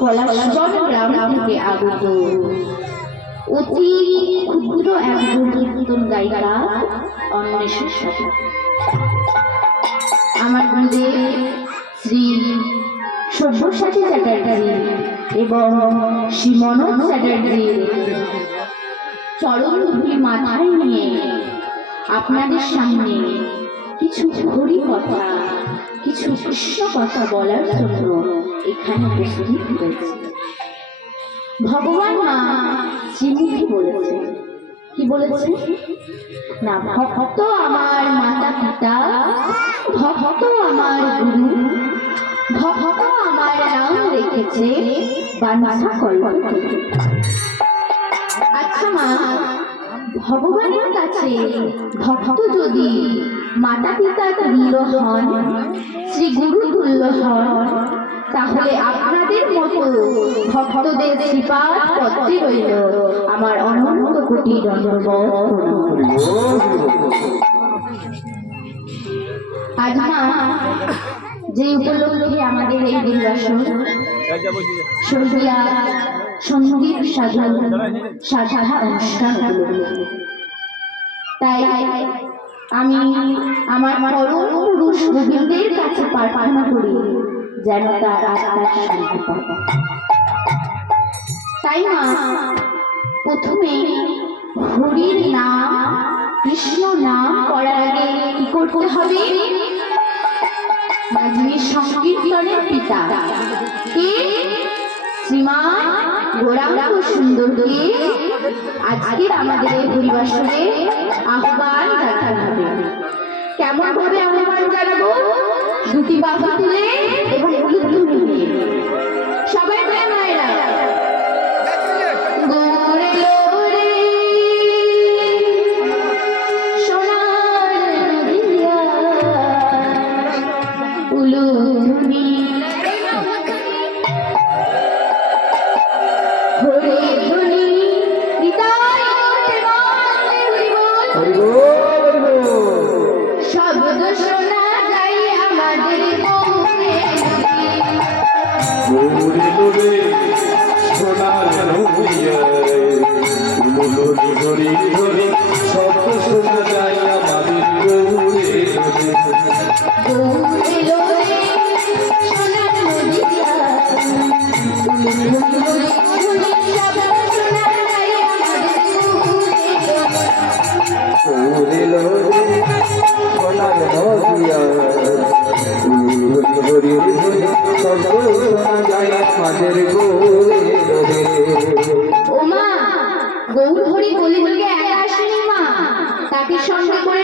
পলাশবন গ্রাম থেকে আগত অতি ক্ষুদ্র একজন কীর্তন গায়িকা অন্বেষা। আমার গুরুদেব শ্রী সব্যসাচী চ্যাটার্জি এবং শ্রী মনোজ চ্যাটার্জির চরণ ধুলি মাথায় নিয়ে আপনাদের সামনে কিছু হরি কথা, কিছু কৃষ্ণ কথা বলার জন্য এখানে উপস্থিত হয়েছে। ভগবান মা শ্রীমুখী বলেছে, কি বলেছে না, ভক্ত আমার মাতা পিতা, ভক্ত আমার গুরু, ভক্ত আমার নাম রেখেছে বাঞ্ছা কল্পনা। আচ্ছা মা, ভগবানের কাছে ভক্ত যদি মাতা পিতা তুল্য হন, শ্রী গুরু তুল্য হন, তাহলে আপনাদের মতো ভক্তদের শ্রীপাদ পত্রে রইল আমার অনন্ত কোটি দণ্ডবত। আজ মা যে উপলক্ষে আমাদের এই দিবাসন সন্ধ্যা সঙ্গীত সাধনা অনুষ্ঠান হলো, তাই আমি আমার পরম পুরুষ গোবিন্দের কাছে প্রার্থনা করি যেন তার আত্মার শান্তি পায়। তাই মা প্রথমে হরির নাম, কৃষ্ণ নাম করার আগে কি করতে হবে? যিনি সংকীর্তনের পিতা কে, শ্রীমান গৌরাঙ্গ সুন্দরকে আজকের আমাদের পরিবাসনে আহ্বান জানাতে হবে। কেমন ভাবে আহ্বান জানাবো? দুটি বাহু তুলে এবং উলুধ্বনি নিয়ে সবাই বলে মায়েরা, গৌর হরি বলে বলে একা আসেনি মা, তাকে সঙ্গে করে